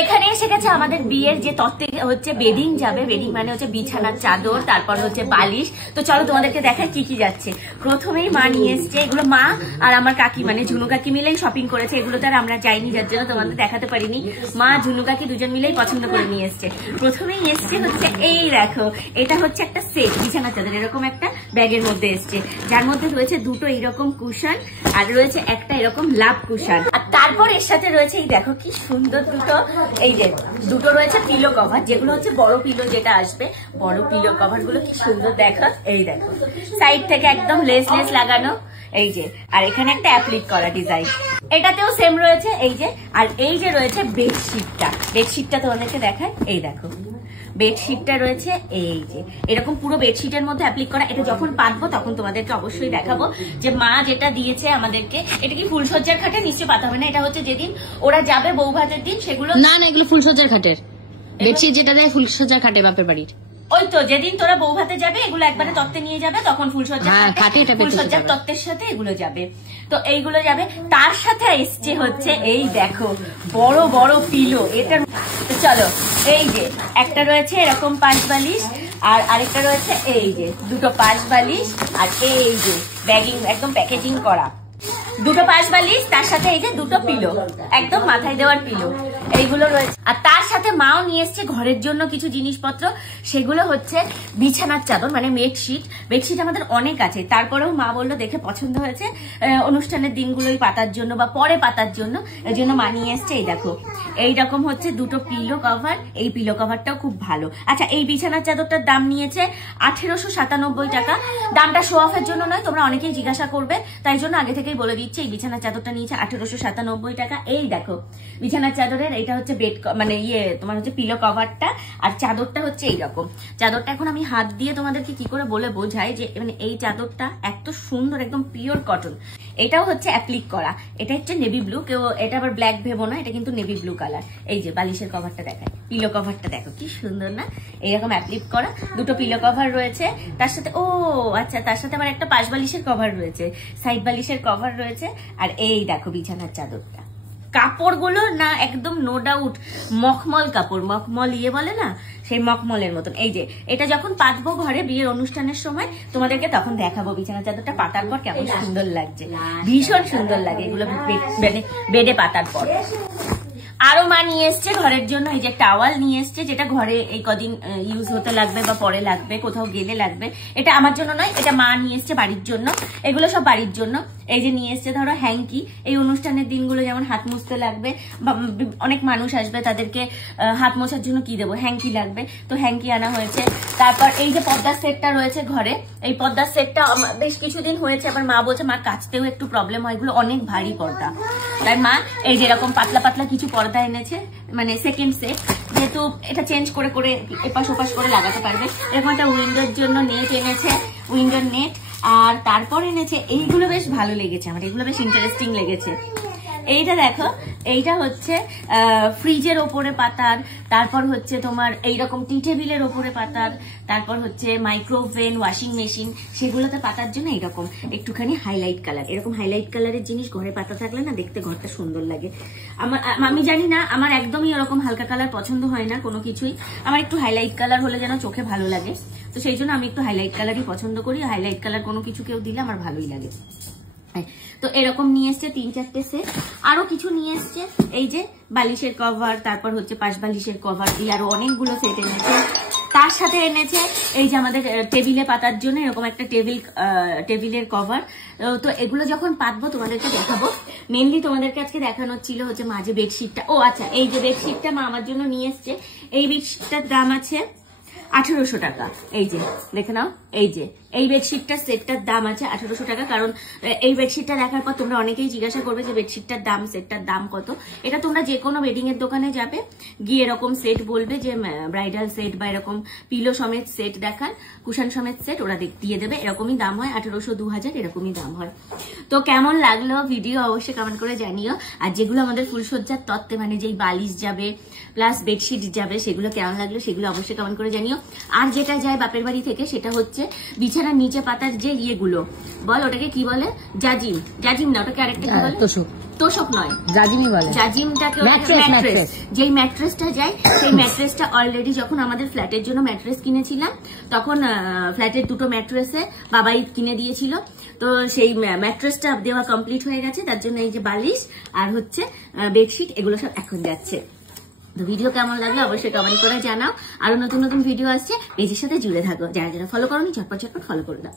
এখানে এসে গেছে আমাদের বিয়ের যে তত্ত্বে হচ্ছে বেডিং যাবে। বেডিং মানে হচ্ছে বিছানার চাদর, তারপর হচ্ছে বালিশ। তো চলো তোমাদেরকে দেখায় কি কি যাচ্ছে। প্রথমেই মা নিয়ে এসছে, এগুলো মা আর আমার কাকি মানে ঝুনু কাকি মিলেই শপিং করেছে। এগুলো তো আর আমরা যাইনি, যার জন্য তোমাদের দেখাতে পারিনি। মা ঝুনু কাকি দুজন মিলেই পছন্দ করে নিয়ে এসছে। প্রথমেই এসছে হচ্ছে এই দেখো, এটা হচ্ছে একটা সেট বিছানার চাদর, এরকম একটা ব্যাগের মধ্যে এসছে, যার মধ্যে রয়েছে দুটো এইরকম কুশন আর রয়েছে একটা এরকম লাভ কুশন। আর তারপর এর সাথে রয়েছে এই দেখো কি সুন্দর দুটো, এই যে দুটো রয়েছে পিলো কভার, যেগুলো হচ্ছে বড় পিলো যেটা আসবে, বড় পিলো কভার গুলো কি সুন্দর দেখো। এই দেখো সাইড থেকে একদম লেস লেস লাগানো, এই যে, আর এখানে একটা অ্যাপ্লিক করা ডিজাইন, এটাতেও সেম রয়েছে। এই যে, আর এই যে রয়েছে বেডশিটটা, বেডশিটটা তোমাদেরকে দেখায়। এই দেখো বেডশিটটা রয়েছে এই যে এরকম পুরো বেডশিটের মধ্যে অ্যাপ্লিক করা। এটা যখন পাতবো তখন তোমাদেরকে অবশ্যই দেখাবো যে মা যেটা দিয়েছে আমাদেরকে। এটা কি ফুলসজ্জার খাটে? নিশ্চয়ই পাতা হবে না, এটা হচ্ছে যেদিন ওরা যাবে বউ ভাতের দিন সেগুলো। না না, এগুলো ফুলসজ্জার খাটের বেডশিট, যেটা দেয় ফুলসজ্জার খাটে বাপের বাড়ির। ওই তো যেদিন তোরা বউ ভাতে যাবে এগুলো একবারে তত্ত্বে নিয়ে যাবে, তখন ফুলসজ্জার তত্ত্বের সাথে এগুলো যাবে। তো এইগুলো যাবে, তার সাথে এসছে হচ্ছে এই দেখো বড় বড় পিলো। এটা চলো, এই যে একটা রয়েছে এরকম 5 বালিশ, আর আরেকটা রয়েছে এই যে দুটো 5 বালিশ, আর এই যে ব্যাগিং একদম প্যাকেজিং করা দুটো 5 বালিশ, তার সাথে এই যে দুটো পিলো একদম মাথায় দেওয়ার পিলো, এইগুলো রয়েছে। আর তার সাথে মাও নিয়ে এসছে ঘরের জন্য কিছু জিনিসপত্র, সেগুলো হচ্ছে বিছানার চাদর মানে বেডশিট। বেডশিট আমাদের অনেক আছে, তারপরেও মা বললো দেখে পছন্দ হয়েছে অনুষ্ঠানের দিনগুলোই পাতার জন্য বা পরে পাতার জন্য, এই জন্য মা নিয়ে এসছে। এই দেখো এইরকম হচ্ছে দুটো পিলো কভার, এই পিলো কভারটাও খুব ভালো। আচ্ছা, এই বিছানার চাদরটার দাম নিয়েছে 1897 টাকা। দামটা শো অফের জন্য নয়, তোমরা অনেকেই জিজ্ঞাসা করবে, তাই জন্য আগে থেকেই বলে দিচ্ছি এই বিছানার চাদরটা নিয়েছে 1897 টাকা। এই দেখো বিছানার চাদরের এইটা হচ্ছে বেড মানে তোমার হচ্ছে পিলো কভারটা, আর চাদরটা হচ্ছে এইরকম। চাদরটা এখন আমি হাত দিয়ে তোমাদেরকে কি করে বলে বোঝাই যে মানে এই চাদরটা এত সুন্দর, একদম পিওর কটন। এটাও হচ্ছে অ্যাপ্লিক করা, এটা হচ্ছে নেভি ব্লু, কেউ এটা আবার ব্ল্যাক ভেবো না, এটা কিন্তু নেভি ব্লু কালার। এই যে বালিশের কভারটা দেখায়, পিলো কভারটা দেখো কি সুন্দর না, এইরকম অ্যাপ্লিক করা। দুটো পিলো কভার রয়েছে, তার সাথে আচ্ছা তার সাথে আবার একটা 5 বালিশের কভার রয়েছে, সাইড বালিশের কভার রয়েছে। আর এই দেখো বিছানার চাদরটা, কাপড়গুলো না একদম নো ডাউট মখমল কাপড়, মখমল বলে না, সেই মখমলের মতন। এই যে এটা যখন পাতবো ঘরে বিয়ের অনুষ্ঠানের সময় তোমাদেরকে তখন দেখাবো বিছানা চাদরটা পাতার পর কেমন সুন্দর লাগছে, ভীষণ সুন্দর লাগে এগুলো বেডে পাতার পর। আরো মা নিয়ে এসছে ঘরের জন্য এই যে টাওয়াল নিয়ে এসছে, যেটা ঘরে এই কদিন ইউজ হতে লাগবে বা পরে লাগবে, কোথাও গেলে লাগবে। এটা আমার জন্য নয়, এটা মা নিয়ে এসছে বাড়ির জন্য, এগুলো সব বাড়ির জন্য। এই যে নিয়ে এসছে ধরো হ্যাঙ্কি, এই অনুষ্ঠানের দিনগুলো যেমন হাত মুছতে লাগবে বা অনেক মানুষ আসবে, তাদেরকে হাত মোছার জন্য কি দেবো, হ্যাঙ্কি লাগবে, তো হ্যাঙ্কি আনা হয়েছে। তারপর এই যে পর্দার সেটটা রয়েছে ঘরে, এই পর্দার সেটটা বেশ কিছুদিন হয়েছে, আবার মা বলছে মা কাচতেও একটু প্রবলেম হয়, এগুলো অনেক ভারী পর্দা, তাই মা এই যে এরকম পাতলা পাতলা কিছু পর্দা এনেছে, মানে সেকেন্ড সেট, যেহেতু এটা চেঞ্জ করে করে এপাশ ওপাশ করে লাগাতে পারবে। এরকম একটা উইন্ডোর জন্য নেট এনেছে, উইন্ডোর নেট। আর তারপর এনেছে এইগুলো, বেশ ভালো লেগেছে আমার, এগুলো বেশ ইন্টারেস্টিং লেগেছে। এইটা দেখো, এইটা হচ্ছে ফ্রিজের ওপরে পাতার, তারপর হচ্ছে তোমার এইরকম টি টেবিলের ওপরে পাতার, তারপর হচ্ছে মাইক্রোওভেন, ওয়াশিং মেশিন, সেগুলোতে পাতার জন্য এইরকম একটুখানি হাইলাইট কালার। এরকম হাইলাইট কালারের জিনিস ঘরে পাতা থাকলে না দেখতে ঘরটা সুন্দর লাগে। আমি জানি না, আমার একদমই ওরকম হালকা কালার পছন্দ হয় না কোনো কিছুই, আমার একটু হাইলাইট কালার হলে যেন চোখে ভালো লাগে, তো সেই জন্য আমি একটু হাইলাইট কালারই পছন্দ করি। হাইলাইট কালার কোনো কিছু কেউ দিলে আমার ভালোই লাগে। তো এরকম নিয়ে এসছে 3-4টে সেট। আরো কিছু নিয়ে এসছে, এই যে বালিশের কভার, তারপর হচ্ছে 5 বালিশের কভার দিয়ে আরো অনেকগুলো সেট এনেছে। তার সাথে এনেছে এই যে আমাদের টেবিলে পাতার জন্য এরকম একটা টেবিলের কভার। তো এগুলো যখন পাতবো তোমাদেরকে দেখাবো। মেনলি তোমাদেরকে আজকে দেখানো ছিল হচ্ছে মা যে বেডশিটটা, আচ্ছা এই যে বেডশিটটা মা আমার জন্য নিয়ে এসছে। এই বেডশিটটার দাম আছে 1800 টাকা। এই যে দেখে নাও, এই যে এই বেডশিটটার সেটটার দাম আছে 1800 টাকা। কারণ এই বেডশিটটা দেখার পর তোমরা অনেকেই জিজ্ঞাসা করবে যে বেডশিটটার দাম, সেটটার দাম কত। এটা তোমরা যে কোনো ওয়েডিং এর দোকানে যাবে, গিয়ে এরকম সেট বলবে যে ব্রাইডাল সেট বা এরকম পিলো সমেত সেট দেখান, কুশন সমেত সেট, ওরা দিয়ে দেবে। এরকমই দাম হয়, 1800, 2000 এরকমই দাম হয়। তো কেমন লাগলো ভিডিও অবশ্যই কমেন্ট করে জানিও। আর যেগুলো আমাদের ফুলসজ্জার তত্ত্বে মানে যেই বালিশ যাবে প্লাস বেডশিট যাবে, সেগুলো কেমন লাগলো সেগুলো অবশ্যই কমেন্ট করে জানিও। আর যেটা যায় বাপের বাড়ি থেকে সেটা হচ্ছে বিছানার নিচে পাতার যে ইয়েগুলো, বল ওটাকে কি বলে, জাজিম, জাজিম না ওটাকে আরেকটা কি বলে, তোষক নয়, জাজিমই বলে, জাজিমটাকে ম্যাট্রেস, যেই ম্যাট্রেসটা যায় সেই ম্যাট্রেসটা অলরেডি যখন আমাদের ফ্ল্যাটের জন্য ম্যাট্রেস কিনেছিলাম তখন ফ্ল্যাটের দুটো ম্যাট্রেসে বাবাই কিনে দিয়েছিল, তো সেই ম্যাট্রেসটা দেওয়া কমপ্লিট হয়ে গেছে, তার জন্য এই যে বালিশ আর হচ্ছে বেডশিট এগুলো সব এখন যাচ্ছে। তো ভিডিও কেমন লাগলো অবশ্যই কমেন্ট করে জানাও, আরো নতুন নতুন ভিডিও আসছে, পেজের সাথে জুড়ে থাকো, যারা যারা ফলো করোনি ঝটপট ফলো করে দাও।